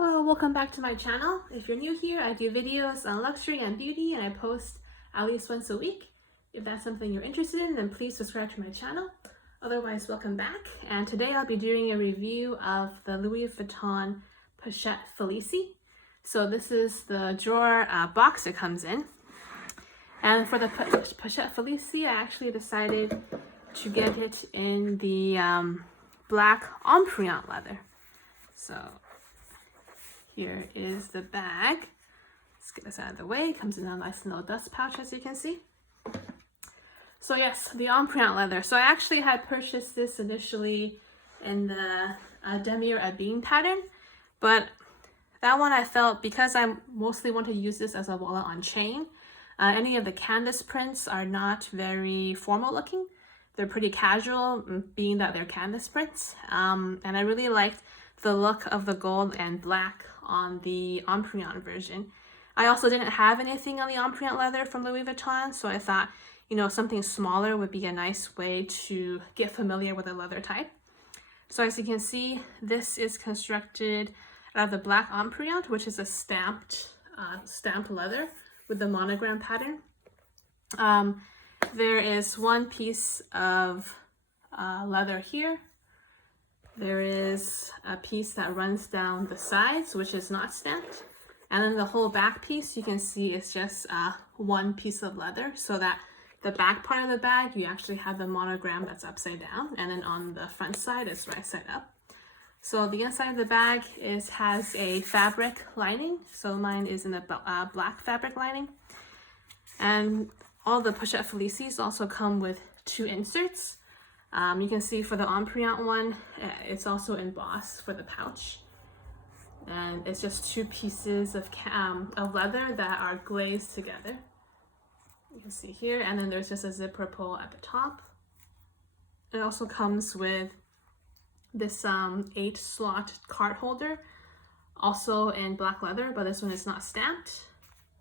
Hello, welcome back to my channel. If you're new here, I do videos on luxury and beauty and I post at least once a week. If that's something you're interested in, then please subscribe to my channel. Otherwise, welcome back. And today I'll be doing a review of the Louis Vuitton Pochette Felicie. So this is the drawer box it comes in. And for the Pochette Felicie, I actually decided to get it in the black Empreinte leather. So here is the bag. Let's get this out of the way. It comes in a nice little dust pouch, as you can see. So yes, the Empreinte leather. So I actually had purchased this initially in the Damier pattern, but that one I felt, because I mostly want to use this as a wallet on chain, any of the canvas prints are not very formal looking. They're pretty casual, being that they're canvas prints. And I really liked the look of the gold and black on the Empreinte version. I also didn't have anything on the Empreinte leather from Louis Vuitton, so I thought, you know, something smaller would be a nice way to get familiar with the leather type. So as you can see, this is constructed out of the black Empreinte, which is a stamped leather with the monogram pattern. There is one piece of leather here. There is a piece that runs down the sides, which is not stamped. And then the whole back piece, you can see it's just one piece of leather, so that the back part of the bag, you actually have the monogram that's upside down. And then on the front side, it's right side up. So the inside of the bag has a fabric lining. So mine is in the black fabric lining. And all the Pochette Felicies also come with two inserts. You can see for the Empreinte one, it's also embossed for the pouch. And it's just two pieces of leather that are glazed together. You can see here, and then there's just a zipper pull at the top. It also comes with this 8-slot card holder, also in black leather, but this one is not stamped.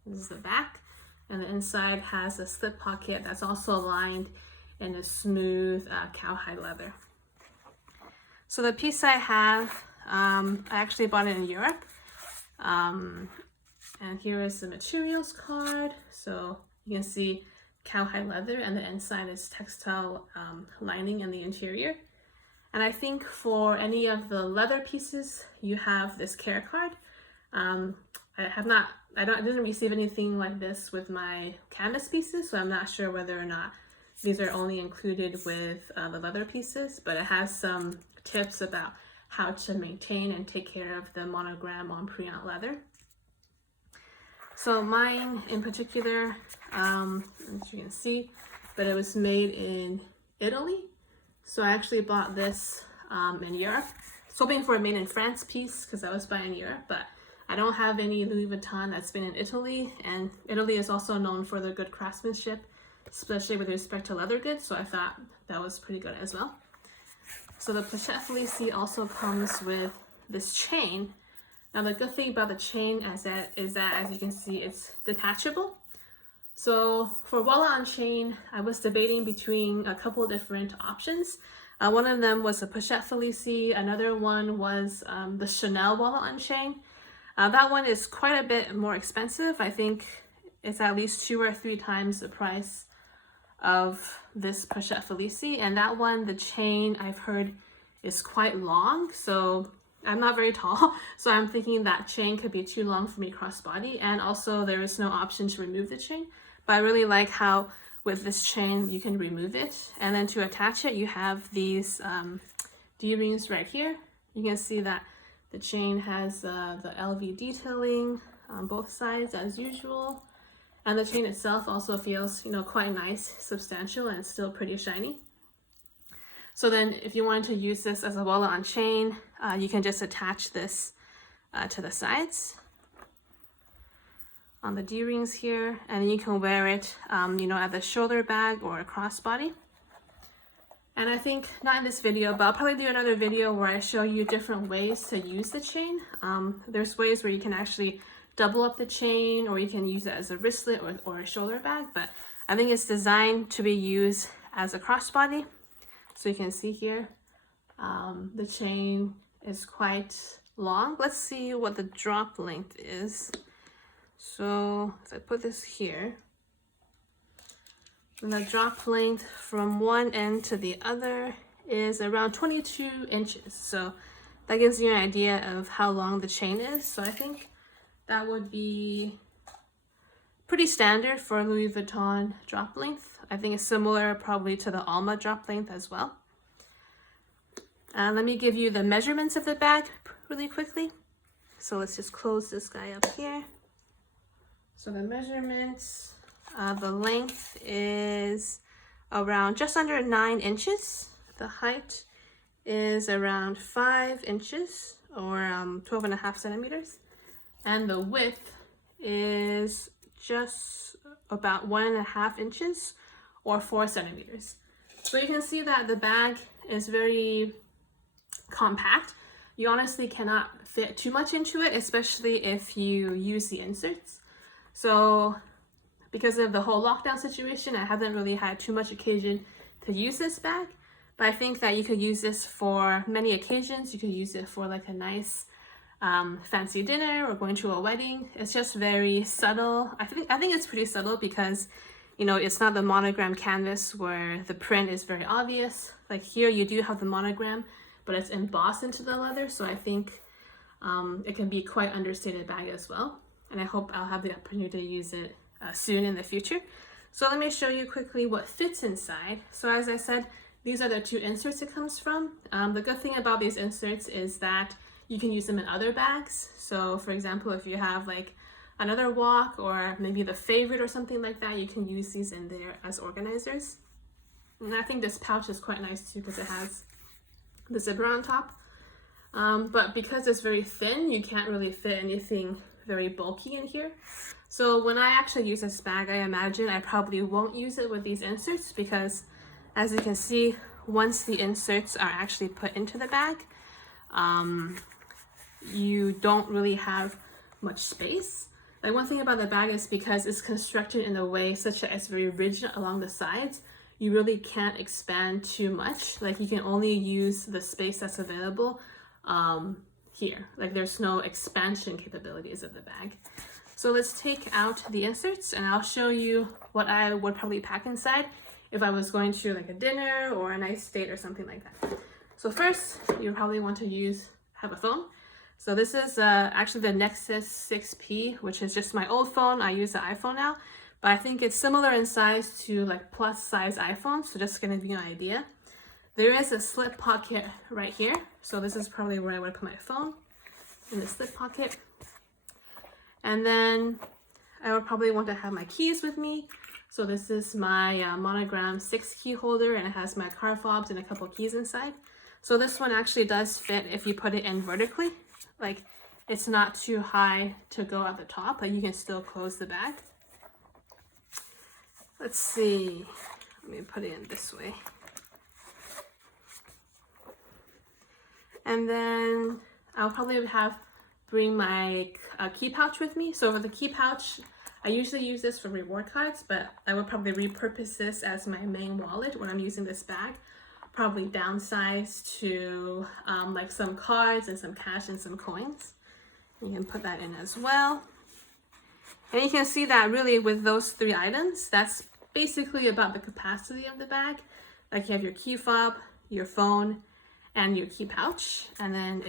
This is the back, and the inside has a slip pocket that's also lined in a smooth cowhide leather. So the piece I have, I actually bought it in Europe. And here is the materials card. So you can see cowhide leather, and the inside is textile lining in the interior. And I think for any of the leather pieces, you have this care card. I didn't receive anything like this with my canvas pieces, so I'm not sure whether or not these are only included with the leather pieces, but it has some tips about how to maintain and take care of the monogram Empreinte leather. So mine in particular, as you can see, but it was made in Italy. So I actually bought this in Europe. I was hoping for a made in France piece because I was buying in Europe, but I don't have any Louis Vuitton that's been in Italy, and Italy is also known for their good craftsmanship, especially with respect to leather goods, so I thought that was pretty good as well. So the Pochette Felicie also comes with this chain. Now the good thing about the chain is that as you can see, it's detachable. So for wallet on chain, I was debating between a couple of different options. One of them was the Pochette Felicie, another one was the Chanel wallet on chain. That one is quite a bit more expensive. I think it's at least 2 or 3 times the price of this Pochette Felicie, and that one, the chain I've heard is quite long, so I'm not very tall, so I'm thinking that chain could be too long for me crossbody, and also there is no option to remove the chain, but I really like how with this chain you can remove it, and then to attach it you have these D-rings right here. You can see that the chain has the LV detailing on both sides as usual. And the chain itself also feels, you know, quite nice, substantial, and still pretty shiny. So then if you wanted to use this as a wallet on chain, you can just attach this to the sides on the D-rings here, and then you can wear it, you know, at the shoulder bag or a crossbody. And I think, not in this video, but I'll probably do another video where I show you different ways to use the chain. There's ways where you can actually double up the chain, or you can use it as a wristlet or a shoulder bag, but I think it's designed to be used as a crossbody. So you can see here, the chain is quite long. Let's see what the drop length is. So if I put this here, then the drop length from one end to the other is around 22 inches. So that gives you an idea of how long the chain is. So I think that would be pretty standard for Louis Vuitton drop length. I think it's similar probably to the Alma drop length as well. Let me give you the measurements of the bag really quickly. So let's just close this guy up here. So the measurements, the length is around just under 9 inches. The height is around 5 inches or 12.5 centimeters. And the width is just about 1.5 inches or 4 centimeters. So you can see that the bag is very compact. You honestly cannot fit too much into it, especially if you use the inserts. So because of the whole lockdown situation, I haven't really had too much occasion to use this bag, but I think that you could use this for many occasions. You could use it for like a nice fancy dinner or going to a wedding. It's just very subtle. I think it's pretty subtle because, you know, it's not the monogram canvas where the print is very obvious. Like here you do have the monogram, but it's embossed into the leather. So I think it can be quite understated bag as well. And I hope I'll have the opportunity to use it soon in the future. So let me show you quickly what fits inside. So as I said, these are the 2 inserts it comes from. The good thing about these inserts is that you can use them in other bags. So for example, if you have like another walk or maybe the favorite or something like that, you can use these in there as organizers. And I think this pouch is quite nice too because it has the zipper on top. But because it's very thin, you can't really fit anything very bulky in here. So when I actually use this bag, I imagine I probably won't use it with these inserts because as you can see, once the inserts are actually put into the bag, you don't really have much space. Like one thing about the bag is because it's constructed in a way such that it's very rigid along the sides, you really can't expand too much. Like you can only use the space that's available here. Like there's no expansion capabilities of the bag. So let's take out the inserts and I'll show you what I would probably pack inside if I was going to like a dinner or a nice date or something like that. So first, you probably want to have a phone. So this is actually the Nexus 6P, which is just my old phone. I use the iPhone now, but I think it's similar in size to like plus size iPhones. So just gonna give you an idea. There is a slip pocket right here. So this is probably where I would put my phone, in the slip pocket. And then I would probably want to have my keys with me. So this is my Monogram 6 key holder and it has my car fobs and a couple keys inside. So this one actually does fit if you put it in vertically. Like it's not too high to go at the top, but you can still close the bag. Let's see, let me put it in this way. And then I'll probably bring my key pouch with me. So for the key pouch, I usually use this for reward cards, but I would probably repurpose this as my main wallet when I'm using this bag. Probably downsize to like some cards and some cash and some coins. You can put that in as well. And you can see that really with those 3 items, that's basically about the capacity of the bag. Like you have your key fob, your phone, and your key pouch, and then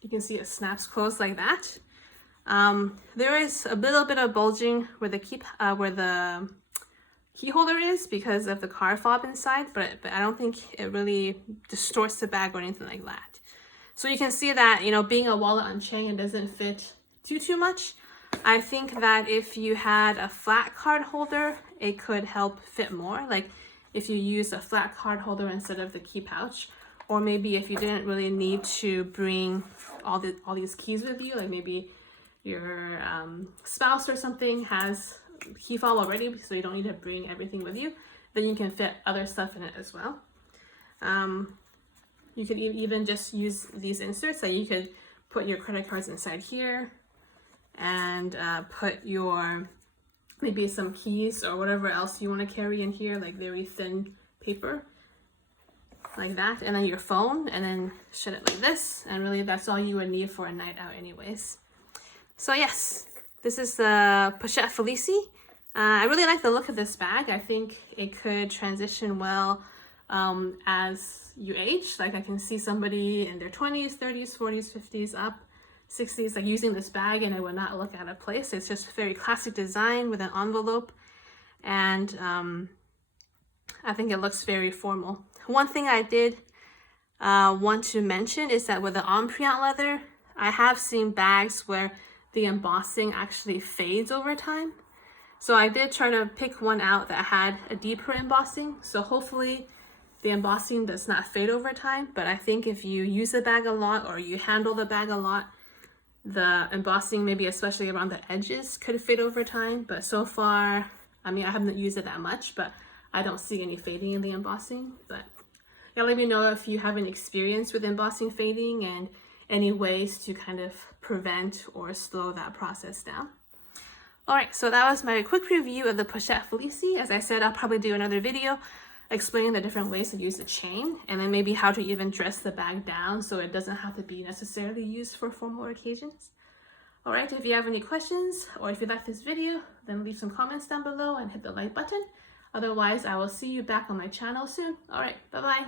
you can see it snaps closed like that. There is a little bit of bulging where the key holder is because of the car fob inside, but I don't think it really distorts the bag or anything like that. So you can see that, you know, being a wallet on chain, it doesn't fit too much. I think that if you had a flat card holder, it could help fit more. Like if you use a flat card holder instead of the key pouch, or maybe if you didn't really need to bring all these keys with you, like maybe your spouse or something has key fob already, so you don't need to bring everything with you, then you can fit other stuff in it as well. You could even just use these inserts, so you could put your credit cards inside here and put your maybe some keys or whatever else you want to carry in here, like very thin paper. like that, and then your phone, and then shut it like this, and really that's all you would need for a night out anyways. So yes, this is the Pochette Felicie. I really like the look of this bag. I think it could transition well as you age. Like I can see somebody in their 20s, 30s, 40s, 50s, up 60s, like using this bag, and it would not look out of place. It's just very classic design with an envelope, and I think it looks very formal. One thing I did want to mention is that with the Empreinte leather, I have seen bags where the embossing actually fades over time. So I did try to pick one out that had a deeper embossing. So hopefully the embossing does not fade over time. But I think if you use the bag a lot or you handle the bag a lot, the embossing, maybe especially around the edges, could fade over time. But so far, I mean, I haven't used it that much, but I don't see any fading in the embossing. But yeah, let me know if you have an experience with embossing fading and any ways to kind of prevent or slow that process down. Alright, so that was my quick review of the Pochette Felicie. As I said, I'll probably do another video explaining the different ways to use the chain, and then maybe how to even dress the bag down so it doesn't have to be necessarily used for formal occasions. Alright, if you have any questions or if you like this video, then leave some comments down below and hit the like button. Otherwise, I will see you back on my channel soon. Alright, bye-bye.